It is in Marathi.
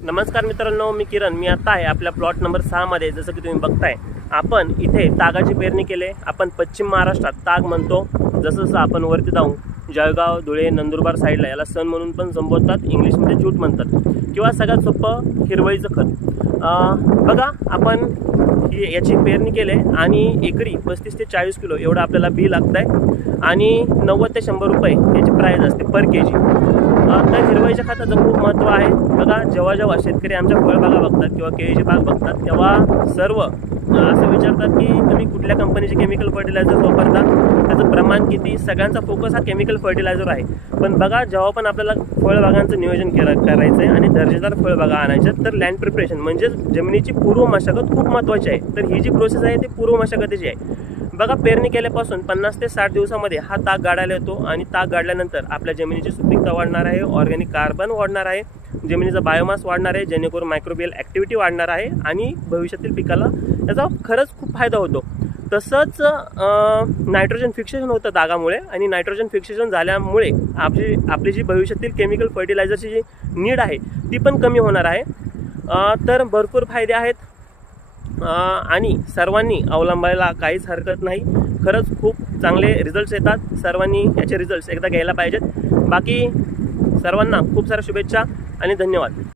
नमस्कार मित्रांनो, मी किरण. मी आता आहे आपल्या प्लॉट नंबर 6 मध्ये. जसं की तुम्ही बघताय, आपण इथे तागाची पेरणी केले. आपण पश्चिम महाराष्ट्रात ताग म्हणतो. जसं जसं आपण वरती जाऊ, जळगाव, धुळे, नंदुरबार साईडला याला सण म्हणून पण संबोधतात, इंग्लिशमध्ये जूट म्हणतात, किंवा सगळ्यात सोपं हिरवळीचं खत. बघा, आपण याची पेरणी केले आणि एकरी 35 ते 40 किलो एवढं आपल्याला बी लागतं आहे आणि 90 ते 100 रुपये याची प्राईज असते पर केजी. तर हिरवळीच्या खताचं खूप महत्त्व आहे. बघा, जेव्हा जेव्हा शेतकरी आमच्या फळबागा बघतात किंवा केळीची बाग बघतात, तेव्हा सर्व असं विचारतात की तुम्ही कुठल्या कंपनीचे केमिकल फर्टिलायझर वापरता, त्याचं प्रमाण किती. सगळ्यांचा फोकस हा केमिकल फर्टिलायझर आहे. पण बघा, जेव्हा पण आपल्याला फळबागांचं नियोजन करायचं आहे आणि दर्जेदार फळबागा आणायच्या, तर लँड प्रिपरेशन म्हणजे जमिनीची पूर्व मशागत खूप महत्त्वाची आहे. तर ही जी प्रोसेस आहे ती पूर्व मशागतीची आहे. बघा, पेरणी केल्यापासून 50 ते 60 दिवसामध्ये हा ताग गाडायला येतो आणि ताग गाडल्यानंतर आपल्या जमिनीची सुपीकता वाढणार आहे, ऑर्गॅनिक कार्बन वाढणार आहे, जमिनीचा बायोमास वाढणार आहे, जेणेकरून मायक्रोबियल ॲक्टिव्हिटी वाढणार आहे आणि भविष्यातील पिकाला त्याचा खरंच खूप फायदा होतो. तसंच नायट्रोजन फिक्सेशन होतं तागामुळे, आणि नायट्रोजन फिक्सेशन झाल्यामुळे आपली जी भविष्यातील केमिकल फर्टिलायझरची जी नीड आहे ती पण कमी होणार आहे. तर भरपूर फायदे आहेत आणि सर्वांनी अवलंबायला काहीच हरकत नाही. खरंच खूप चांगले रिझल्ट्स येतात. सर्वांनी याचे रिझल्ट्स एकदा घ्यायला पाहिजेत. बाकी सर्वांना खूप साऱ्या शुभेच्छा आणि धन्यवाद.